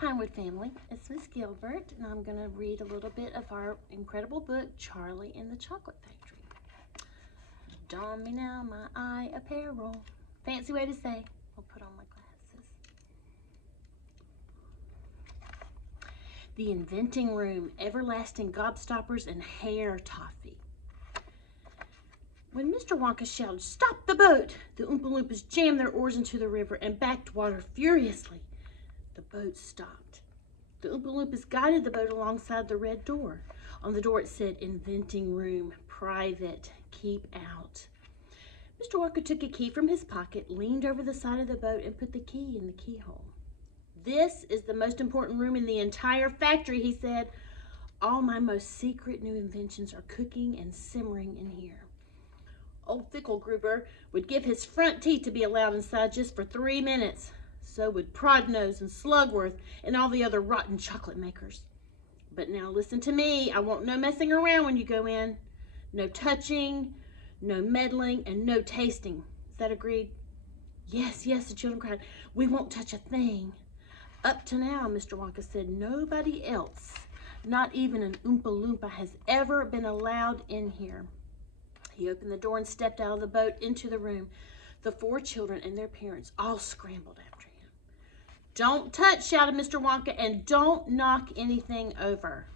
Pinewood family. It's Miss Gilbert, and I'm going to read a little bit of our incredible book, Charlie and the Chocolate Factory. Don me now my eye apparel. Fancy way to say, I'll put on my glasses. The Inventing Room, Everlasting Gobstoppers, and Hair Toffee. When Mr. Wonka shouted, "Stop the boat!" the Oompa Loompas jammed their oars into the river and backed water furiously. The boat stopped. The Oompa Loompas guided the boat alongside the red door. On the door it said, "Inventing Room, Private, Keep Out." Mr. Wonka took a key from his pocket, leaned over the side of the boat, and put the key in the keyhole. "This is the most important room in the entire factory," he said. "All my most secret new inventions are cooking and simmering in here." Old Fickelgruber would give his front teeth to be allowed inside just for 3 minutes. So would Prodnose and Slugworth and all the other rotten chocolate makers. But now listen to me. I want no messing around when you go in. No touching, no meddling, and no tasting. Is that agreed? Yes, yes, the children cried. "We won't touch a thing." Up to now, Mr. Wonka said, nobody else, not even an Oompa Loompa, has ever been allowed in here. He opened the door and stepped out of the boat into the room. The 4 children and their parents all scrambled after him. "Don't touch," shouted Mr. Wonka, "and don't knock anything over."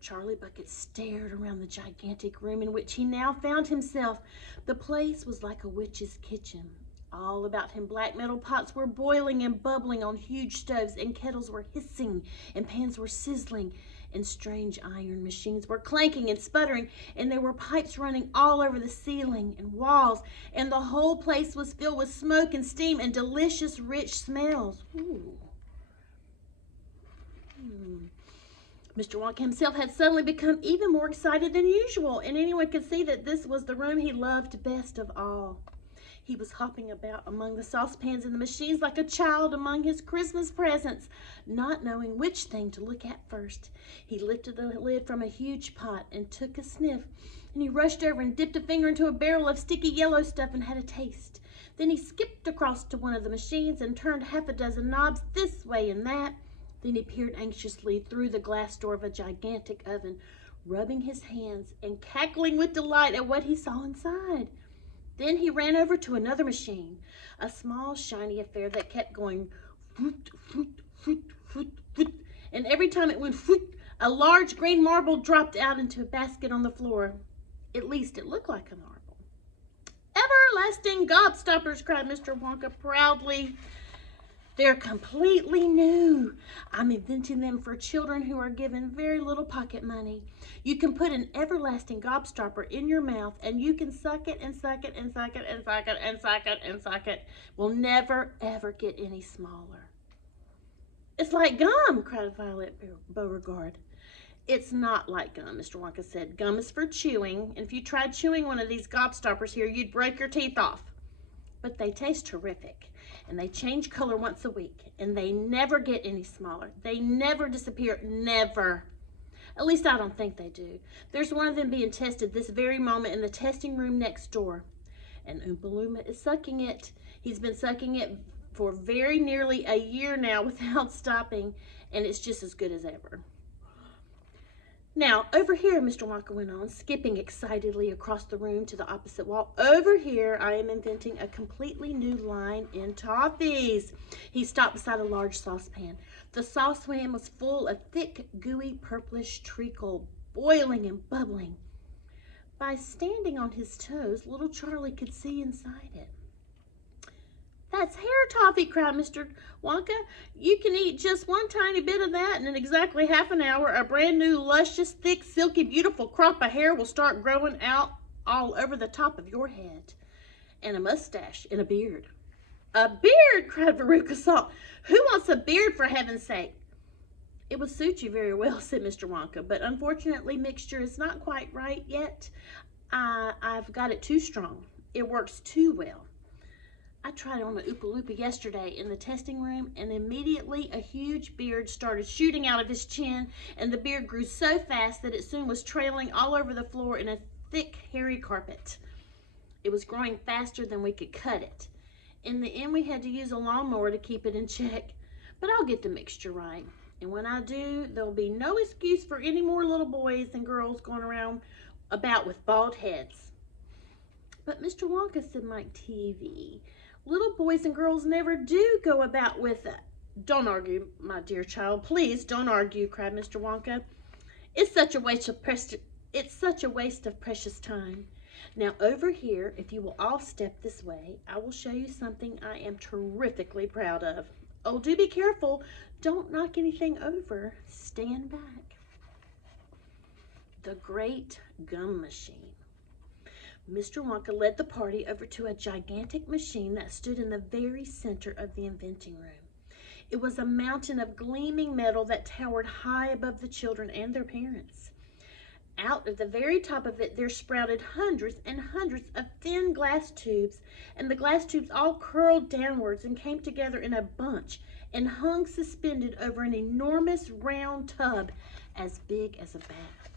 Charlie Bucket stared around the gigantic room in which he now found himself. The place was like a witch's kitchen. All about him, black metal pots were boiling and bubbling on huge stoves, and kettles were hissing, and pans were sizzling, and strange iron machines were clanking and sputtering, and there were pipes running all over the ceiling and walls, and the whole place was filled with smoke and steam and delicious, rich smells. Ooh. Mr. Wonka himself had suddenly become even more excited than usual, and anyone could see that this was the room he loved best of all. He was hopping about among the saucepans and the machines like a child among his Christmas presents, not knowing which thing to look at first. He lifted the lid from a huge pot and took a sniff, and he rushed over and dipped a finger into a barrel of sticky yellow stuff and had a taste. Then he skipped across to one of the machines and turned half a dozen knobs this way and that. Then he peered anxiously through the glass door of a gigantic oven, rubbing his hands and cackling with delight at what he saw inside. Then he ran over to another machine, a small, shiny affair that kept going fruit, fruit, fruit, fruit, fruit, and every time it went fruit, a large green marble dropped out into a basket on the floor. At least it looked like a marble. "Everlasting Gobstoppers," cried Mr. Wonka proudly. "They're completely new. I'm inventing them for children who are given very little pocket money. You can put an everlasting gobstopper in your mouth and you can suck it and suck it and suck it and suck it and suck it and suck it. Will never, ever get any smaller." "It's like gum," cried Violet Beauregard. "It's not like gum," Mr. Wonka said. "Gum is for chewing, and if you tried chewing one of these gobstoppers here, you'd break your teeth off. But they taste terrific, and they change color once a week, and they never get any smaller. They never disappear, never. At least I don't think they do. There's one of them being tested this very moment in the testing room next door. And Oompa Loompa is sucking it. He's been sucking it for very nearly a year now without stopping, and it's just as good as ever. Now, over here," Mr. Wonka went on, skipping excitedly across the room to the opposite wall, "over here I am inventing a completely new line in toffees." He stopped beside a large saucepan. The saucepan was full of thick, gooey, purplish treacle, boiling and bubbling. By standing on his toes, little Charlie could see inside it. "That's hair toffee," cried Mr. Wonka. "You can eat just one tiny bit of that, and in exactly half an hour, a brand new, luscious, thick, silky, beautiful crop of hair will start growing out all over the top of your head. And a mustache and a beard." "A beard!" cried Veruca Salt. "Who wants a beard, for heaven's sake?" "It would suit you very well," said Mr. Wonka, "but unfortunately mixture is not quite right yet. I've got it too strong. It works too well. I tried on the Oompa Loompa yesterday in the testing room, and immediately a huge beard started shooting out of his chin, and the beard grew so fast that it soon was trailing all over the floor in a thick, hairy carpet. It was growing faster than we could cut it. In the end, we had to use a lawnmower to keep it in check. But I'll get the mixture right. And when I do, there'll be no excuse for any more little boys and girls going around about with bald heads. But Mr. Wonka, said Mike TV, little boys and girls never do go about with it. Don't argue, my dear child. Please don't argue, cried Mr. Wonka. It's such a waste of precious time. Now over here, if you will all step this way, I will show you something I am terrifically proud of. Oh, do be careful. Don't knock anything over. Stand back. The Great Gum Machine. Mr. Wonka led the party over to a gigantic machine that stood in the very center of the inventing room. It was a mountain of gleaming metal that towered high above the children and their parents. Out of the very top of it, there sprouted hundreds and hundreds of thin glass tubes, and the glass tubes all curled downwards and came together in a bunch and hung suspended over an enormous round tub as big as a bath.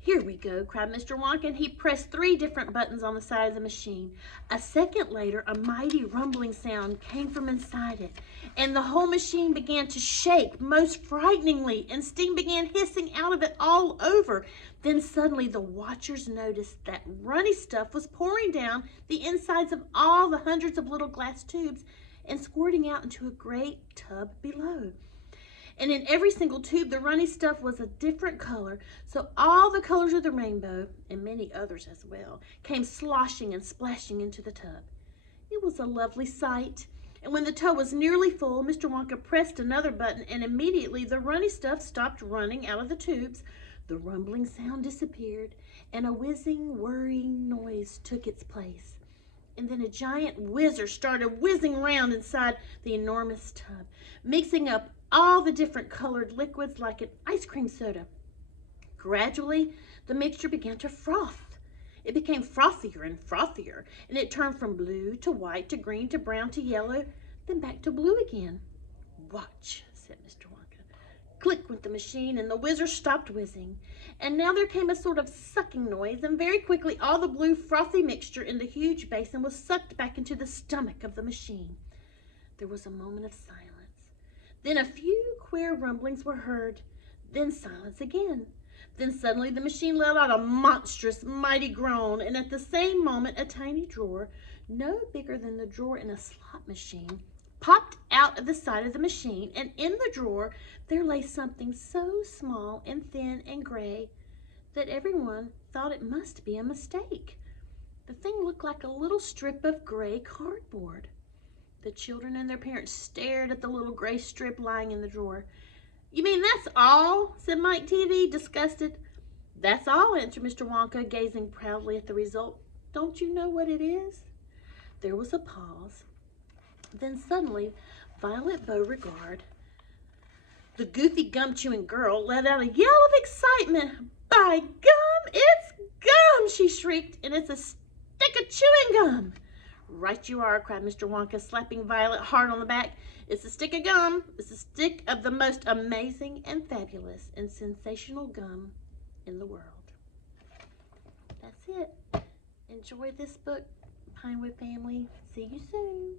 Here we go, cried Mr. Wonka, and he pressed 3 different buttons on the side of the machine. A second later, a mighty rumbling sound came from inside it, and the whole machine began to shake most frighteningly, and steam began hissing out of it all over. Then suddenly the watchers noticed that runny stuff was pouring down the insides of all the hundreds of little glass tubes and squirting out into a great tub below. And in every single tube, the runny stuff was a different color, so all the colors of the rainbow, and many others as well, came sloshing and splashing into the tub. It was a lovely sight, and when the tub was nearly full, Mr. Wonka pressed another button, and immediately the runny stuff stopped running out of the tubes. The rumbling sound disappeared, and a whizzing, whirring noise took its place. And then a giant whizzer started whizzing around inside the enormous tub, mixing up all the different colored liquids like an ice cream soda. Gradually, the mixture began to froth. It became frothier and frothier, and it turned from blue to white to green to brown to yellow, then back to blue again. Watch, said Mr. Wonka. Click went the machine, and the whizzer stopped whizzing. And now there came a sort of sucking noise, and very quickly all the blue frothy mixture in the huge basin was sucked back into the stomach of the machine. There was a moment of silence. Then a few queer rumblings were heard. Then silence again. Then suddenly the machine let out a monstrous, mighty groan, and at the same moment a tiny drawer, no bigger than the drawer in a slot machine, popped out of the side of the machine, and in the drawer there lay something so small and thin and gray that everyone thought it must be a mistake. The thing looked like a little strip of gray cardboard. The children and their parents stared at the little gray strip lying in the drawer. You mean that's all? Said Mike TV, disgusted. That's all, answered Mr. Wonka, gazing proudly at the result. Don't you know what it is? There was a pause. Then suddenly, Violet Beauregard, the goofy gum-chewing girl, let out a yell of excitement. By gum, it's gum, she shrieked, and it's a stick of chewing gum. Right you are, cried Mr. Wonka, slapping Violet hard on the back. It's a stick of gum. It's a stick of the most amazing and fabulous and sensational gum in the world. That's it. Enjoy this book, Pinewood family. See you soon.